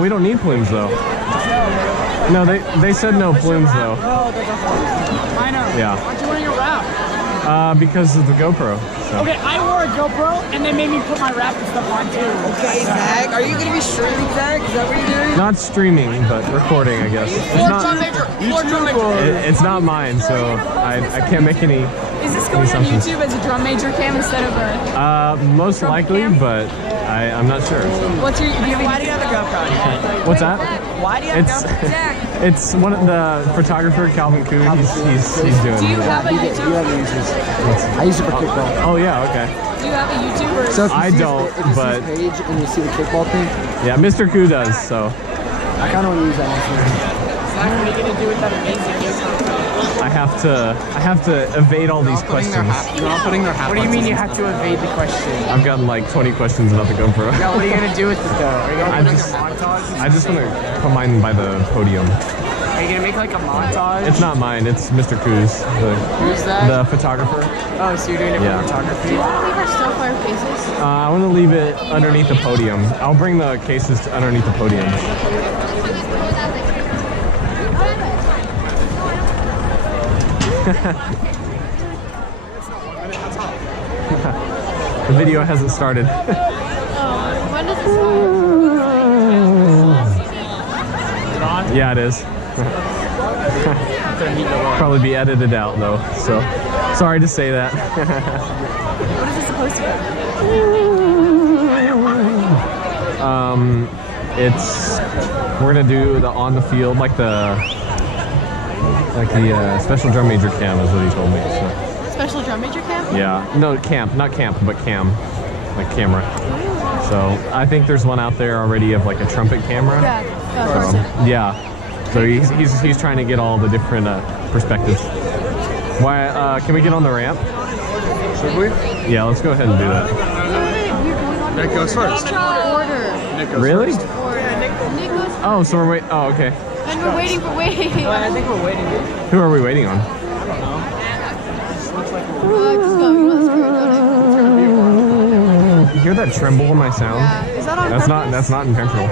We don't need plumes though. No, they said no plumes though. I know. Yeah. Why'd you wear your wrap? Because of the GoPro. So. Okay, I wore a GoPro and they made me put my wrap and stuff on too. Okay, Zach, are you gonna be streaming, Zach? Is that what you're doing? Not streaming, but recording, I guess. It's not mine, so I can't make any. Is this going on YouTube as a drum major cam instead of a? Most likely, cam? but I'm not sure. What's your? Why do you have a GoPro? What's that? Why do you have a GoPro? It's one of the photographer Calvin Kuhn. He's doing. Do you have a YouTube? I use it for kickball. Oh yeah, okay. Do you have a YouTuber? So if you I see don't, if you see but his page and you see the kickball thing, yeah, Mr. Kuhn does. So I kind of want to use that one. Zach, what are you gonna do with that amazing I have to evade all these questions. They're all putting their hat. What do you mean you have to evade the question? I've gotten like 20 questions about the GoPro. Yeah, what are you gonna do with it though? Are you gonna put I just want to put mine by the podium. Are you gonna make like a montage? It's not mine. It's Mr. Kuz, Who's that? the photographer. Oh, so you're doing it for photography? Do you want to leave our stuff for our faces? I want to leave it underneath the podium. I'll bring the cases to underneath the podium. The video hasn't started. When does this start? Yeah, it is. Probably be edited out though, so sorry to say that. What is it supposed to It's we're gonna do the on the field like the special drum major cam is what he told me. So. be? Special drum major cam? Yeah, no camp, not camp, but cam, like camera. So I think there's one out there already of like a trumpet camera. Yeah. Yeah. So he's trying to get all the different perspectives. Why? Can we get on the ramp? Should we? Yeah, let's go ahead and do that. Nick goes first. Order. Nick goes Really? first. Nick goes. Oh, so we're waiting. Oh, okay. And we're waiting for Wade. I think we're waiting. Who are we waiting on? Just go. You know, screw it. You hear that tremble in my sound? Yeah. Is that on That's purpose? not intentional.